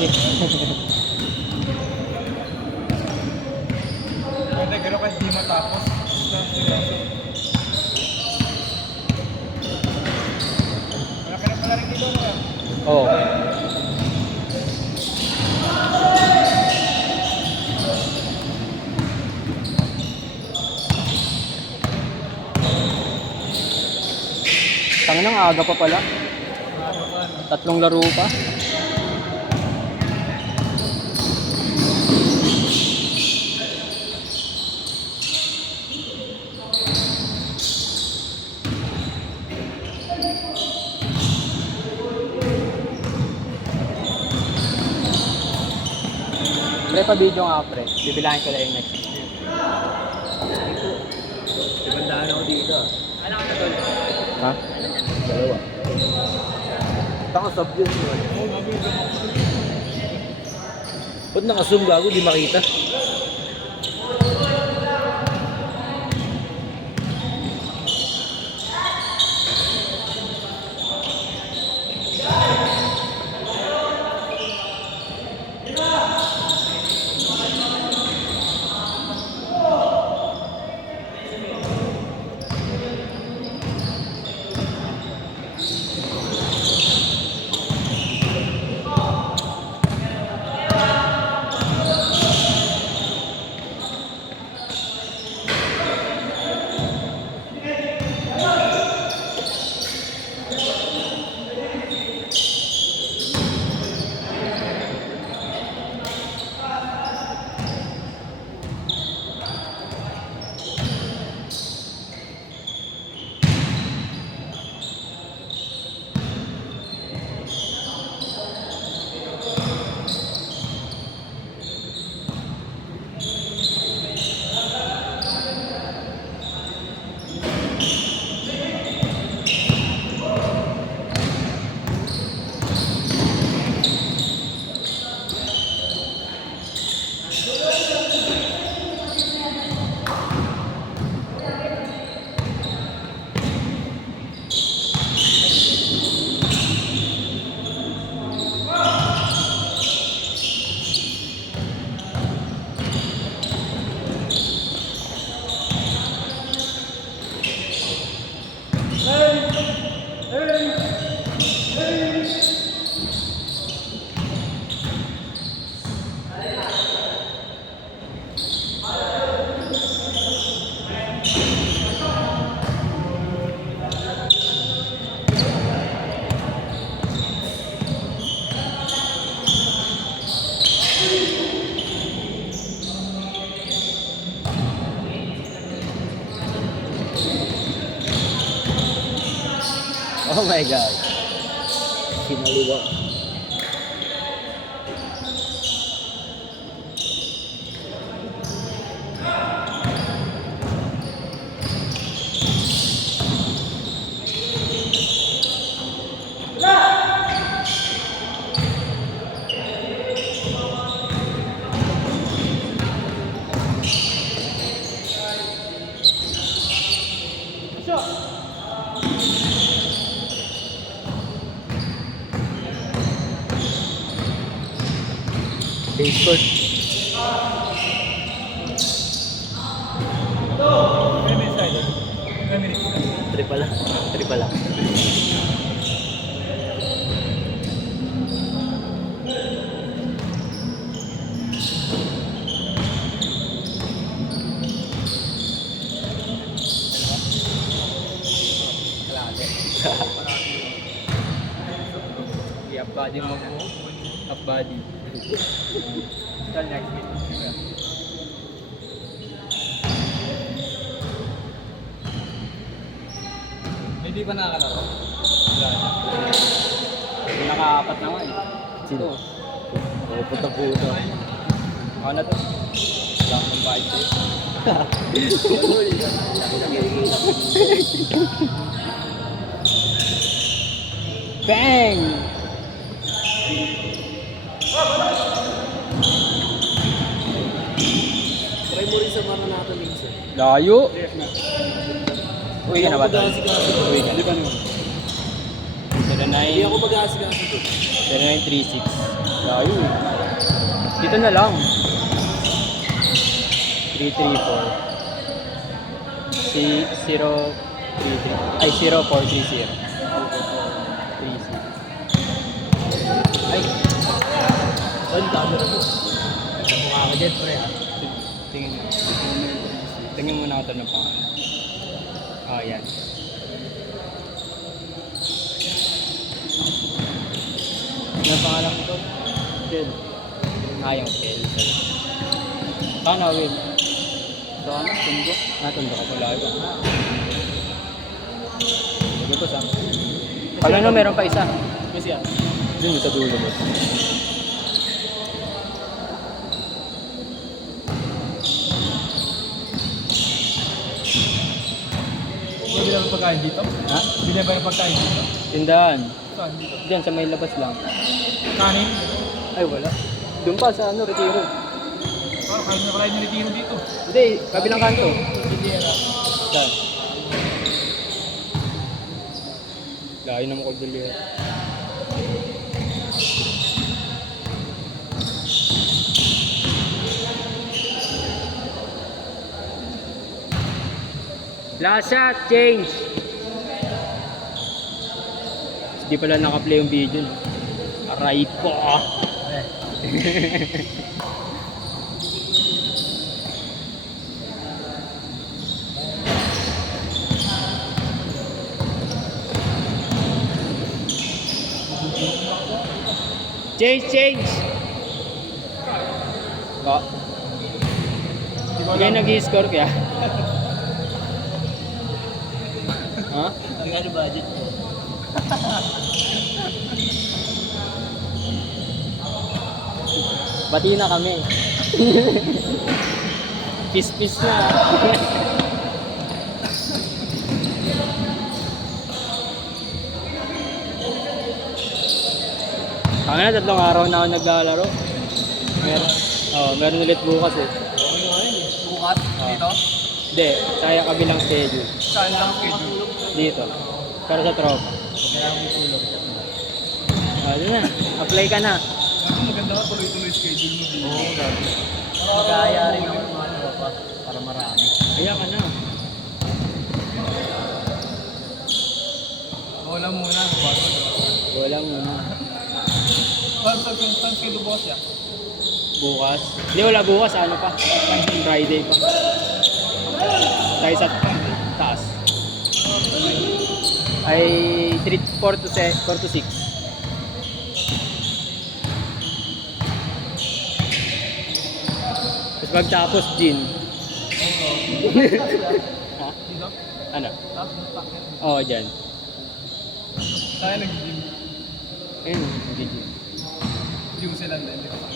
Pwede, pero kahit di matapos. Malaki na pala rin dito, no? Oo. Tangin ng aga pa pala. 3 laro pa. Pre, pa-video nga pre. Bibilahin ko lang yung next. 500 ako dito. Ano ka tol? Ha? Dalawa. Taka-sub yun. Ba't naka-zoom gago? Di makita. Oh my God. Sinaluwa. Base court. May minutes tayo. May minutes na. 3 pa lang. 3 pa lang. I-up body mo po. Up body. Till next week. Hindi pa nakakalaro. Wala na. Naka-4 na nga eh. Sino? Ito. Oh, puta-puta. Ako na to. Wala akong bayad sa'yo. Bang! Try mo rin sa Maranata minsan. Layo! Uwi ka na ba ito? Mag-aasikaso. Uwi ka. Di ba naman? Hindi ako mag-aasikaso to. 0936 Layo eh. Dito na lang. 334. Si 033. Ay, 0430. 30. Ay, Ang dami na po. Mukha ako dyan, pre. tingin mo. Tingin mo na ako ng pangalan. Oh, yan. Ano pangalan mo to? Kel. Yung Kel. Sana, Will. Sana, tundo. Tundo ka pala. Sige po, Sam. Pag ano, meron pa isa. Yes, yan. Dun sa dulo mo. Hindi na ba pagkain dito? Ha? Hindi na ba yung pagkain dito? Tindahan. Saan dito? Diyan sa may labas lang. Kanin? Ay, wala. Doon pa sa ano, Retiro. Kain na pala yung retiro dito. Hindi, kabilang kanto. Cordillera. Saan? Layo naman Cordillera. Last shot, change! Hindi pala naka-play yung video. No? Aray ko! Change! Ba? Hindi nag-i-score kaya? Ha? Ang ano budget ko? Bati na kami. Pis-pis na. Kami na 3 araw na ako naglalaro. Meron ulit bukas eh. Bukas? Dito? Hindi, saya kabilang schedule. Saan lang schedule? Dito. Pero sa tropa. Kailangan mo tulog. Doon na. Apply ka na. Ako maganda ka tuloy-tuloy schedule mo dito. Oo, gabi. Magkaya rin ako ng mga tropa para marami. Kaya ka na. Wala muna. Bago. Wala muna. Saan schedule boss ya? Bukas. Hindi, wala bukas. Ano pa? Friday pa. Tayo sa taas. Ay 4 to 6. Tapos pagtapos, gin. Ha? Dito? Ano? Tapos packet. Oo, dyan. Saan nag-gym? Ayun, hindi gin. Yung sila na. Hindi ko pa.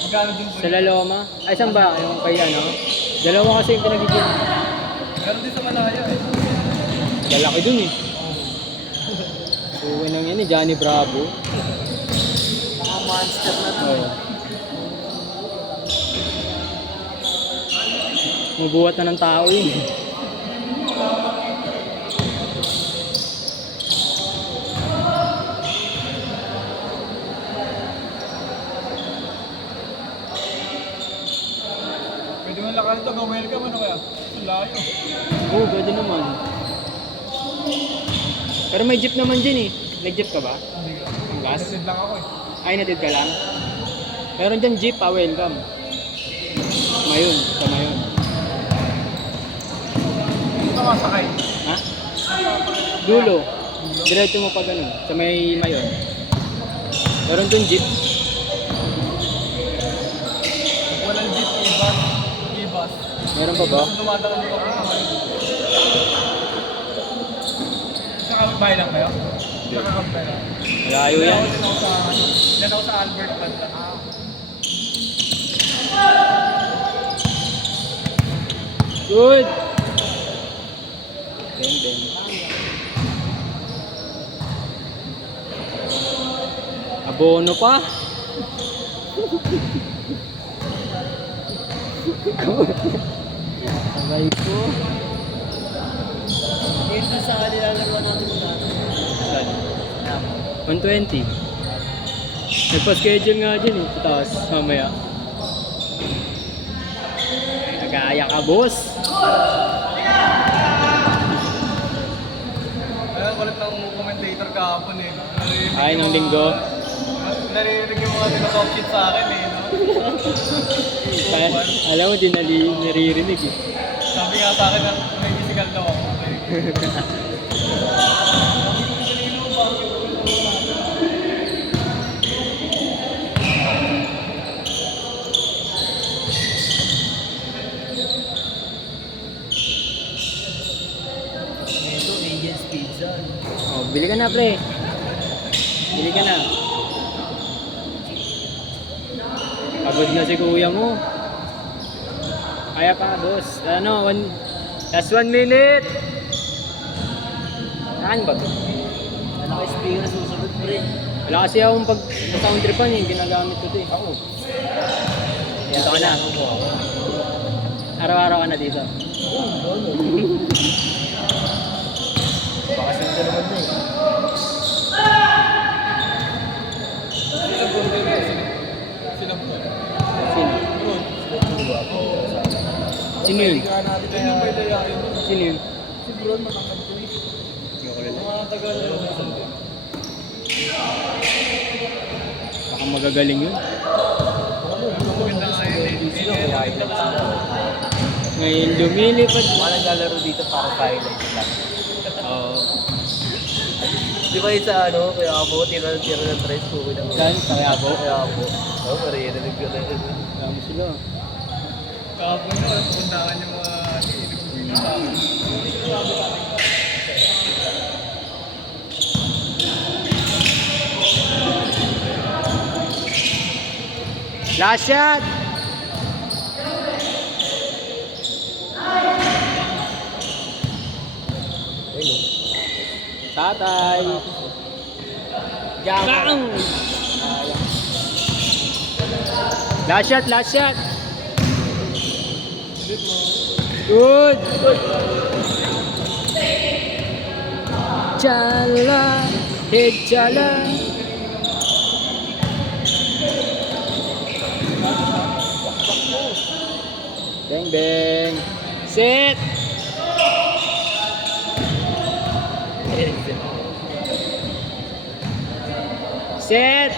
Magkano din po? Sa Laloma? Ay, saan ba? Yung kay ano? Dalawa kasi yung pinag-gin. Meron din sa Malaya eh. Lalaki dun eh. Uwi nang yan eh, Johnny Bravo. Mga monster na to. Oo. Mabuhat na ng tao yun. Pwede mo lakarin ito. Welcome ano kaya? Ang layo. Oo, pwede naman. Pero may jeep naman dyan eh. Nag-jeep ka ba? Hindi ko. Ang gas? Nasid lang ako eh. Ay, natid ka lang? Meron dyan jeep, welcome. Mayon, sa Mayon. Ito masakay. Ha? Dulo. Diretso mo pa ganun, sa may Mayon. Meron dun jeep. Walang jeep, i-bus. I-bus. Meron pa ba? Kung dumadaan mo ako sa Malaya. Nakakabay lang kayo? Nakakabay lang. Malayo yan. Yan ako sa Albert Banda. Good! Beng. Abono pa? Sabay po. Dito sa nilalaro natin na. Saan? 120. Nagpa-schedule nga dyan eh. Sa taas, mamaya. Nag-aaya ka, boss. Ayun, kulit ng commentator kahapon eh. Ay, nung linggo. Naririnig yung mga tinatop shit sa akin eh. No? Kaya, alam mo, di naririnig eh. Sabi nga sa akin na may physical daw ako. Ito, Angel's Pizza. Oh, bili ka na, pre. Bili ka na. Pagod na si kuya mo. Kaya pa, boss. Ano, last 1 minute. Saan ba to? Ano ka speaker susunod pre? Wala kasi akong sound tripan eh. Ginagamit ko ito eh. Ako. Dito ka na. Araw-araw ka na dito. Baka sila naman na eh. Sino po? Sino? Sino yun? Ayun yung may daya yun. Sino yun? Si Bron matangkad ko eh. Mga tagal yun. Baka magagaling yun. Maganda nga yun eh. Sila kaya ito sila. Ngayon lumilipad. Mga naglalaro dito para highlights lang. Oo. Di ba yung sa ano, kaya ako, tira ng tres ko. Saan? Sa Quiapo? Kaya ako. Oo, marinig ko na yun. Dami sila. Kahapon na, puntahan yung mga Last shot! Tatay! Bang! Last shot, last shot! Good! Chala! Hey, chala! Bang, bang! Set! Set!